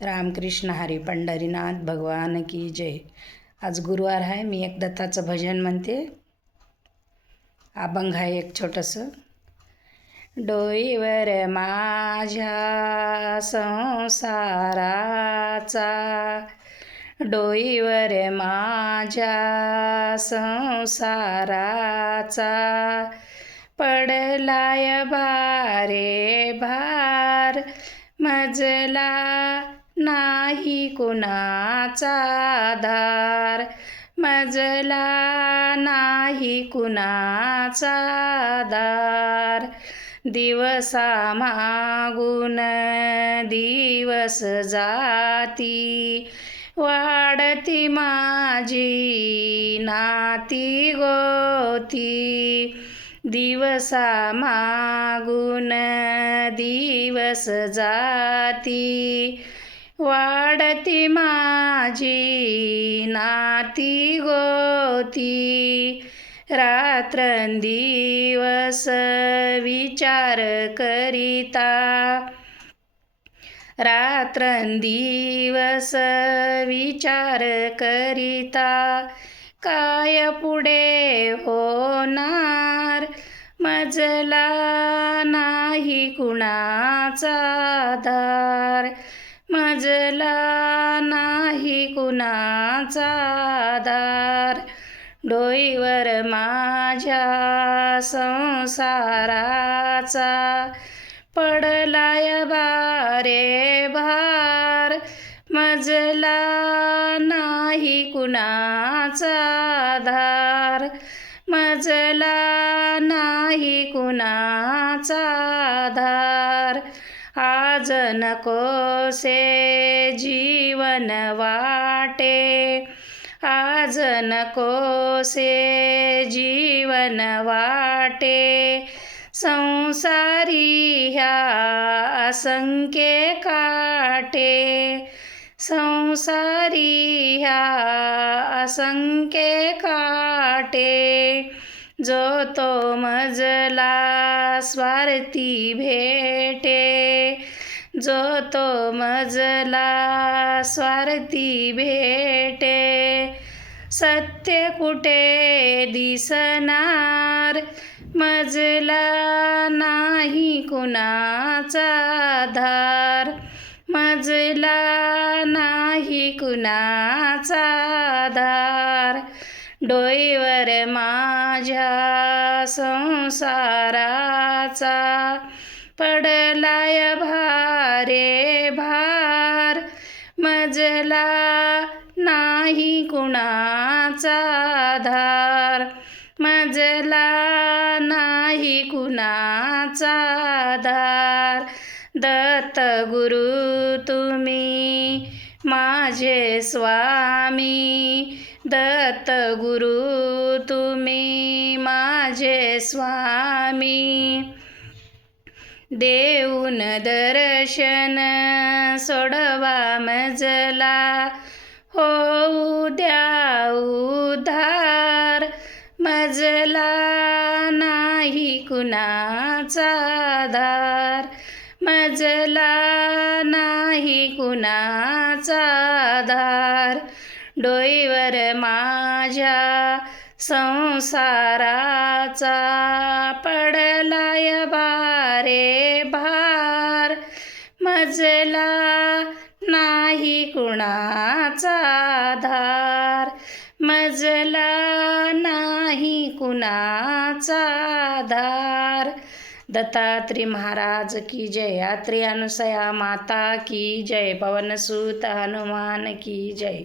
रामकृष्ण हरी पंढरीनाथ भगवान की जय। आज गुरुवार आहे मी एक दत्ताचं भजन म्हणते। अभंग आहे एक छोटंसं। डोईवर माझ्या संसाराचा डोईवर माझ्या संसाराचा पडलाय बारे भार मजला नाही कुणाचा आधार. मजला नाही कुणाचा दार दिवसा मागून दिवस जाती. वाढती माझी नाती गोती. दिवसा मागून दिवस जाती. वाढती माझी नाती गोती. रात्रंदिवस विचार करिता. रात्रंदिवस विचार करिता. काय पुढे होणार? मजला नाही कुणाचा धार मजला नाही कुणाचा दार डोईवर माझ्या संसाराचा पडलाय बारे भार. मजला नाही कुणाचा धार मजला नाही कुणाचा धार आज नकोसे जीवन वाटे? आज नकोसे जीवन वाटे? संसारी ह्या असंख्य काटे. संसारी ह्या असंख्य काटे. जो तो मजला स्वार्थी भेटे जो तो मजला स्वार्थी भेटे सत्य कुठे दिसणार मजला नाही कुणाचा धार मजला नाही कुणाचा धार डोईवर माझ्या संसाराचा पडलाय भारे भार. मजला नाही कुणाचा धार मजला नाही कुणाचा धार दत्त गुरु तुम्ही माझे स्वामी. दत्त गुरु तुम्ही माझे स्वामी. देऊन दर्शन सोडवा मजला. होऊ द्या उधार मजला नाही कुणाचा धार मजला नाही कुणाचा धार डोईवर माझ्या संसाराचा पडलाय बारे भार. मजला नाही कुणाचा धार मजला नाही कुणाचा धार दत्तात्री महाराज की जय यात्री अनुसया माता की जय पवनसूत हनुमान की जय.